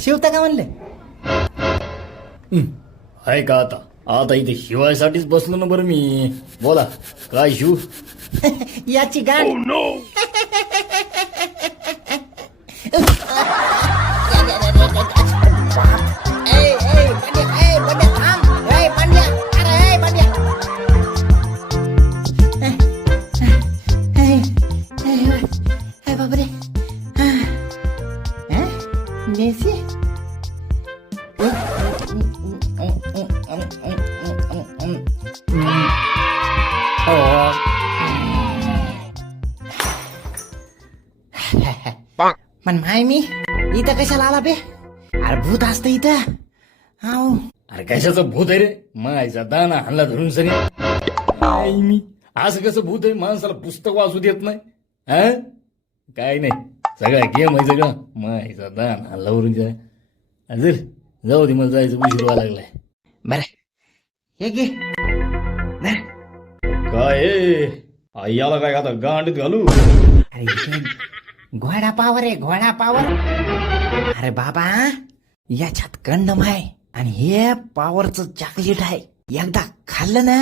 शिवता का म्हणलं? आहे का आता. आता इथे शिवायसाठीच बसलो ना बरं मी. बोला काय शिव? याची गाडी पण माय मी इथं कशाला आला बे अरे भूत असतं इथं हाव अरे कशाचं भूत आहे रे मायचा दाना हल्ला धरून काय मी असं कसं भूत आहे माणसाला पुस्तक वाचू देत नाही हा काय नाही सगळा गेम आहे सगळं मायचा दान हल्ला भरून द्या जर जाऊ दे मला जायचं उशीर व्हायला लागलाय बर हे घे. काय आहे? आई याला काय आता गांडीत घालू अरे घोडा पावर आहे घोडा पावर अरे बाबा याच्यात कंडम आहे आणि हे पावरचं चॉकलेट आहे. एकदा खाल्लं ना?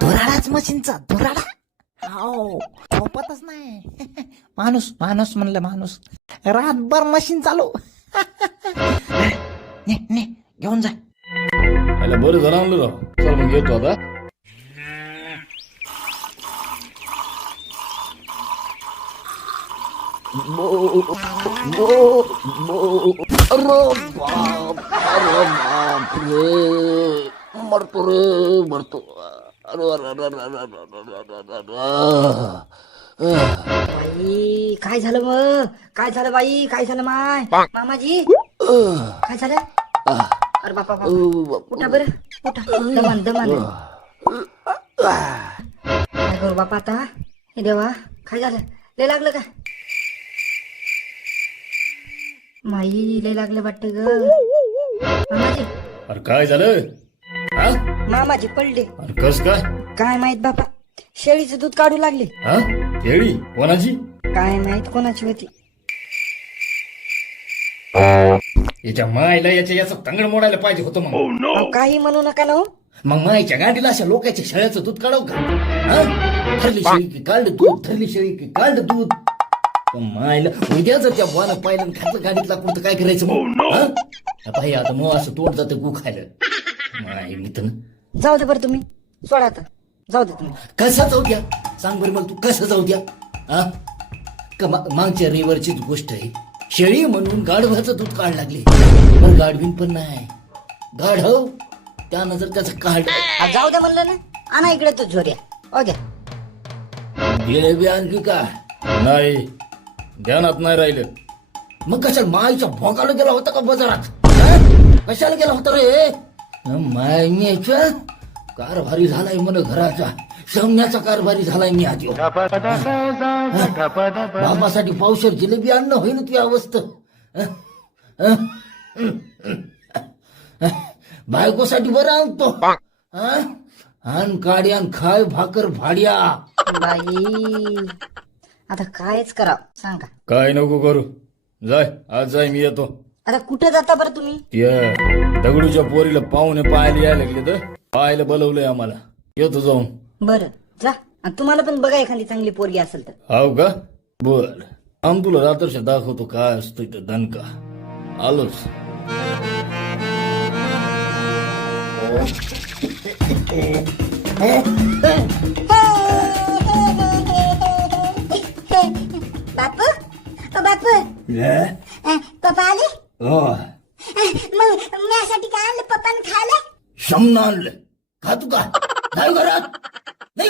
धुराडाच मशीनचा धुराडा हो झोपतच नाही माणूस माणूस म्हणलं माणूस रातभर मशीन चालू ने ने घेऊन जा बरं झालं राव चल मग येतो आता मरतो रे मरतो काय झालं मग काय झालं बाई? काय झालं माय? मामाजी? काय झालं? अरे बापा. उठा बरं. उठा. दमान दमान. काय करू बापा आता? हे देवा काय झालं? लय लागलं का? माई लय लागलं वाटत ग. मामाजी. अरे काय झालं? हा? मामाजी पडले. अरे कस काय? काय माहीत बापा शेळीचं दूध काढू लागले. हा? केळी कोणाची? काय माहीत कोणाची होती. याच्या मायला याच्या याचं तंगड मोडायला पाहिजे होतं मग. अहो, काही म्हणू नका ना हो. मग मायच्या गाडीला अशा लोकांच्या शेळ्याचं दूध काढव का? हा? ठरली शेळी की काढलं दूध ठरली शेळी की काढलं दूध. मायला उद्या जर त्या बुवानं पाहिलं आणि खाल्लं गाडीतला कुठं काय करायचं मग? हा? पाहिजे आता मग असं तोंड जातं गु खायला. माय मी तर जाऊ दे बरं तुम्ही. सोडा आता. जाऊ दे तुम्ही. कसा जाऊ द्या? सांग बरं मला तू कसं जाऊ द्या? हा? का मा- मागच्या रविवारचीच गोष्ट आहे. शेळी म्हणून गाढवाचं दूध काढ लागले. पण गाढवीन पण नाही. गाढव त्यानं जर त्याचं काढ आ, जाऊ दे म्हणलं ना. आणा इकडे तो झोऱ्या. ओ द्या जिलेबी आणखी का नाही. ध्यानात नाही राहिलं. मग कशाला माईच्या भोगाला गेला होता का बाजारात? हा? कशाला गेला होता रे? मायच्या कारभारी झालाय म्हण घराचा. शमण्याचा कारभारी झालाय मी आधी. बाबासाठी पावशर जिलेबी आणणं होईल तुझी अवस्था. बायकोसाठी बरं आणतो. हा? आण काडी आण खाय भाकर भाड्या. बाई. आता कायच करा सांगा. काय नको करू. जाय आज जाय मी येतो. आता कुठे जाता बरं तुम्ही? त्या दगडूच्या पोरीला पाहुणे पाहायला यायला लागले तर पाहायला बोलवलंय आम्हाला. येतो जाऊन. बरं जा. आणि तुम्हाला पण बघा एखादी चांगली पोरगी असेल तर. हाव का? बर. आम तुला रात्रशा दाखवतो काय असतो इथं दणका. आलोच. बापू. पप्पा आले? मग माझ्यासाठी काय आणलं? पप्पाने खायला? शमन आणलं. खा तू का? नाही घरात. नाही.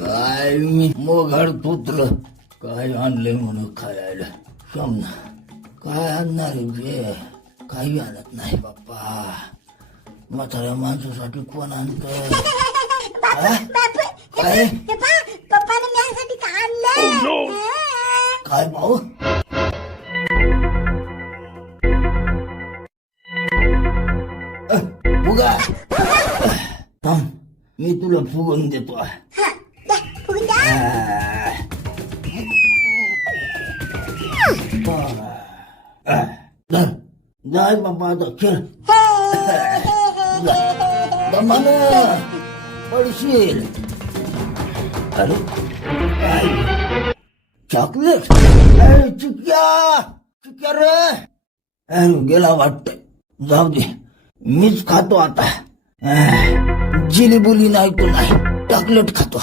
काय मी मोघाड पुत्र काय आणले म्हणून खायला? शमन. काय आणणार रे काही आणत नाही बाप्पा म्हाताऱ्या माणसासाठी कोण आणत? बापू काय? पप्पाने माझ्यासाठी काय आणलं? thời buổi à, buga tom mitulah purun dia tu ah purun dah ah dah dah mama tak kira dah mana polisi Aduh. Aduh. Chocolate अरे चुकिया! रे! अरे गेला वाटत जाऊ दे. मीच खातो आता. जिली जिलीबुली नाही तू नाही. चॉकलेट खातो.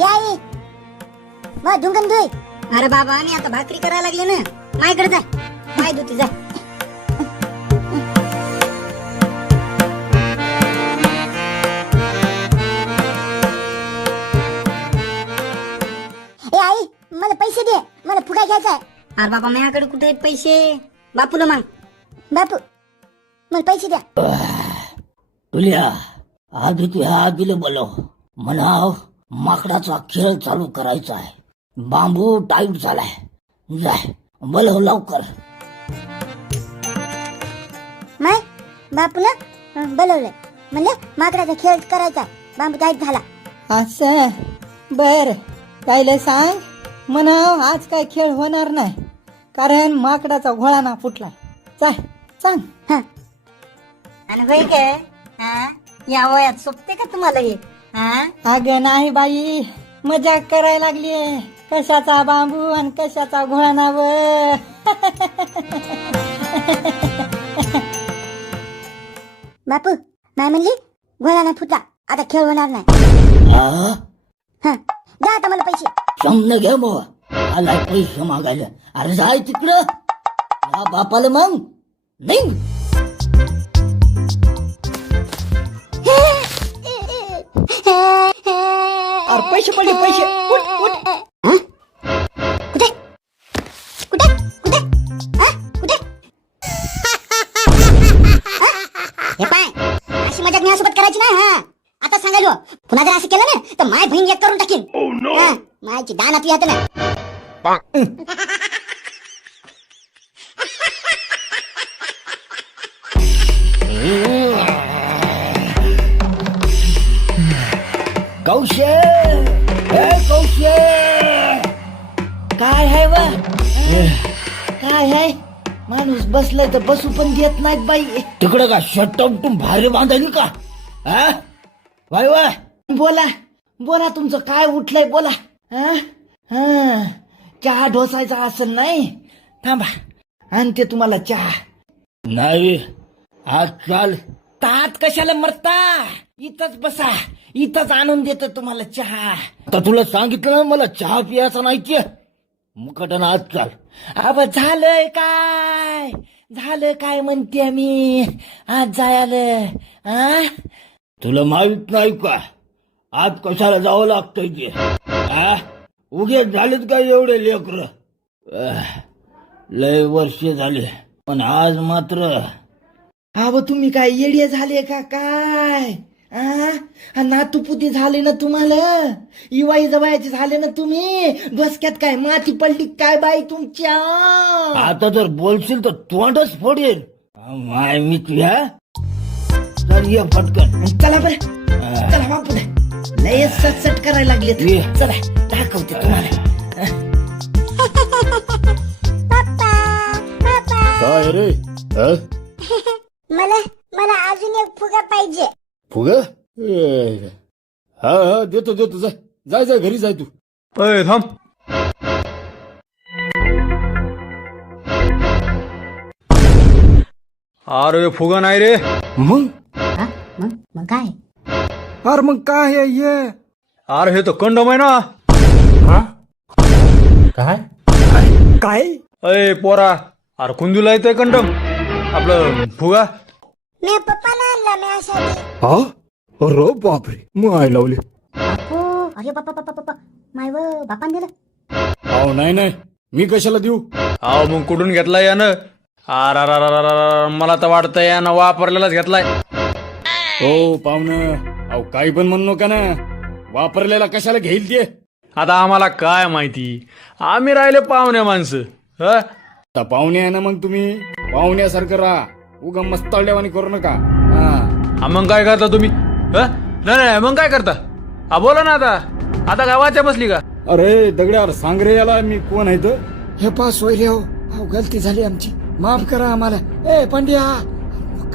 याई मग धुंगण धुई अरे बाबा मी आता भाकरी करायला लागले ना. माझ्याकडे जाय. पाय धुती जाय. ए आई मला पैसे दे. मला फुगा घ्यायचा आहे. अरे बाबा माझ्याकडे कुठे आहेत पैसे? बापूला माग. बापू मला पैसे द्या. तुल्या आधी तू ह्या आधीला बोलव. म्हणाव माकडाचा खेळ चालू करायचा आहे. बांबू टाईट झालाय. जाय बोलव लवकर. माय बापूला हं, बोलवलंय. म्हणलं माकडाचा खेळ करायचा. बांबू टाईट झाला. असं? बर कायले सांग. म्हणा आज काय खेळ होणार नाही. कारण माकडाचा घोळाना फुटला. चाल सांग. हं. आणि होय काय? हा? या वयात सोपते का तुम्हाला हे हा? अगं नाही बाई मजाक करायला लागली कशाचा बांबू आणि कशाचा घोळाना व बापू माय म्हणली? घोळाना फुटला. आता खेळ होणार नाही. हा. द्या आता मला पैसे. समन घे मग आलाय पैसे मागायला. अरे जाय तिकडं. या बापाला मग. नाही अरे पैसे पडले पैसे. उठ उठ. कुठे कुठे कुठे हा? कुठे हा? हे पाय अशी मजाक माझ्यासोबत करायची ना हा? आता सांगायलो पुन्हा जर असं केलं ना तर माय बहीण एक करून टाकीन. हा, मायची दान आपली हात ना कौशे ए कौशे काय आहे व? काय आहे माणूस बसलाय तर बसू पण देत नाहीत बाई. तिकडं का शर्ट उमटून भारी बांधायली का? हा वाय वाय बोला बोला तुमचं काय उठलंय बोला. हा? हा. चहा ढोसायचा असेल नाही? थांबा आणते तुम्हाला चहा. नाही आज चाल. तात कशाला मरता? इथंच बसा. इथंच आणून देतो तुम्हाला चहा. आता तुला सांगितलं ना मला चहा पियाचा नाही की मुकटन आज चाल. अब झालंय काय? झालं काय म्हणते मी? आज जायला आ? तुला माहीत नाही का? आज कशाला जावं लागतंय ते? आ? उगे झालेत का एवढे लेकर? लय वर्ष झाले. पण आज मात्र अव तुम्ही काय येडे झाले का? काय? आ? नातुपुती झाले ना तुम्हाला? इवाई जवायचे झाले ना तुम्ही? डोसक्यात काय माती पडली काय बाई तुमच्या? आता जर बोलशील तर तोंडच फोडेल. माय मी तुझ्या तर ये पटकन. चला बर. चला बापू लय सटसट करायला लागले ये. चला दाखवते तुम्हाला. काय रे? मला मला अजून एक फुगा पाहिजे. फुग हा हा देतो देतो जाय जाय जाय घरी जाय तू. अय थांब. अरे फुगा नाही रे. मग? हा मग मग काय? अरे मग काय आहे हे? अरे हे तर कंडम आहे ना. काय? अय पोरा अरे कुंदूला येतोय कंडम. आपलं फुगा. मी पप्पाला हा? अरे बापरे मग आय लावले. बापू अरे बापा बापा बापा माय व बापान दिलं. अहो नाही नाही. मी कशाला देऊ? अहो मग कुठून घेतलाय यानं? अर, अर, अर, अर, मला तर वाटतंय यानं वापरलेलाच घेतलाय हो पाहुणं अहो काही पण म्हणू नका ना वापरलेला कशाला घेईल ते? आता आम्हाला काय माहिती? आम्ही राहिले पाहुणे माणसं ह? आता पाहुणे आहे ना मग तुम्ही? पाहुण्यासारखं राहा. उगा मस्त करू नका. हा. मग काय करता तुम्ही? ह? नाही नाही मग काय करता? हा बोला ना आता. आता गावाच्या बसली का? अरे दगड्यावर सांग रे याला मी कोण आहे तर हे पा सोयरे हो. अहो गलती झाली आमची. माफ करा आम्हाला. ए पंड्या.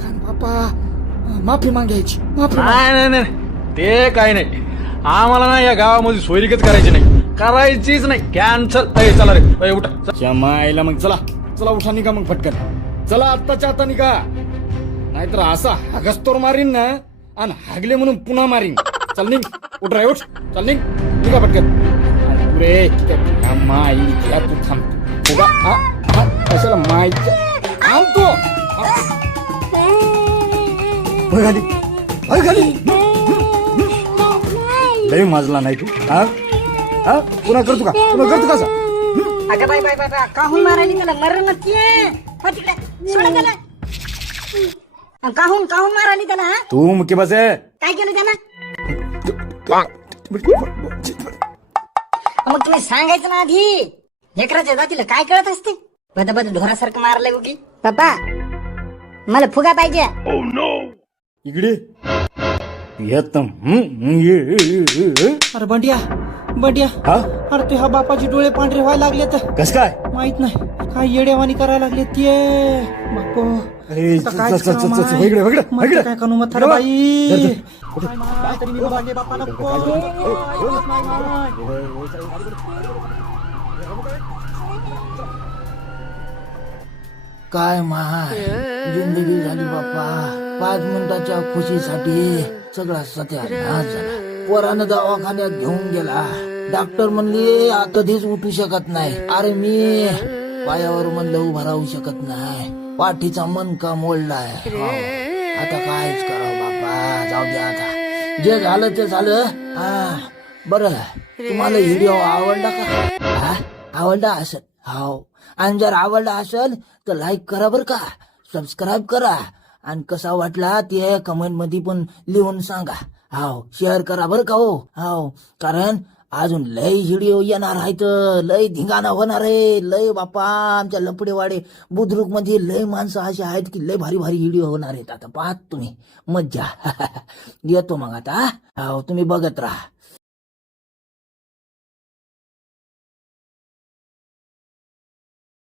कान बापा. माफी मागायची. माफी माग. नाही नाही नाही. ते काय नाही. आम्हाला ना या गावामध्ये सोयरिकच करायची नाही. करायचीच नाही. कॅन्सल चला रे. ए, उठा. चल. क्षमा आईला मग चला. चला उठा निघा मग पटकन. चला आत्ताच्या आता निघा. नाहीतर असा हागस्तोर मारीन ना आणि हागले म्हणून पुन्हा मारीन. चल निघ. उठ रे उठ. चल निघ. निघा पटकन. पुरे माई. घ्या तू थांब उगा हा हा कशाला माईच्या थांब तू. होय खाली होय खाली लय माजला नाही तू. हा? हा? पुन्हा करतो का? पुन्हा करतो का? अगं बाय बाय बाय काहून मारायली? त्याला मरण नक्की हो तिकडे. सोडा त्याला. काहून काहून मारायली त्याला हा? तू मुख्य बस काय केलं त्यानं? मग तुम्ही सांगायचं ना आधी. लेकराच्या जातीला काय कळत असते? बद बद ढोरासारखं मारलंय उगी. पप्पा मला फुगा पाहिजे. इकडे. येत. अरे बंड्या बंड्या. हा? अरे ते हा बापाचे डोळे पांढरे व्हायला लागले तर. कस काय? माहीत नाही. काय येडेवानी करायला लागले ते. बापो अरे, आता च- काय च- च- च- करावं च- माय? इकडे, इकडे, मग इकडे. काय करू मग इकडे बघ. बाई धर, धर. काय माय, तरी मी बाबाले बापा नको. काय माय? जिंदगी झाली बाप्पा. पाच मिनिटाच्या खुशीसाठी. सगळा सत्या पोरानं दवाखान्यात घेऊन गेला. डॉक्टर म्हणले आता कधीच उठू शकत नाही. अरे मी पायावर म्हणलं उभा राहू शकत नाही. पाठीचा मनका मोडलाय. हो. आता कायच करावं बाबा. जाऊ द्या आता. जे झालं ते झालं. हा. बर. तुम्हाला व्हिडिओ आवडला का? हा? आवडला असेल. हो. आणि जर आवडला असेल तर लाईक करा बरं का. सबस्क्राईब करा. आणि कसा वाटला ते कमेंटमध्ये पण लिहून सांगा. हाव शेअर करा बरं का हो? हाव कारण अजून लय व्हिडिओ येणार आहेत लय धिंगाणा होणार आहे लय बापा आमच्या लपडेवाडे बुद्रुकमध्ये लय माणसं अशी आहेत की लय भारी भारी व्हिडिओ होणार आहेत. आता पाहत तुम्ही मज्जा. येतो मग आता हाव तुम्ही बघत राहा.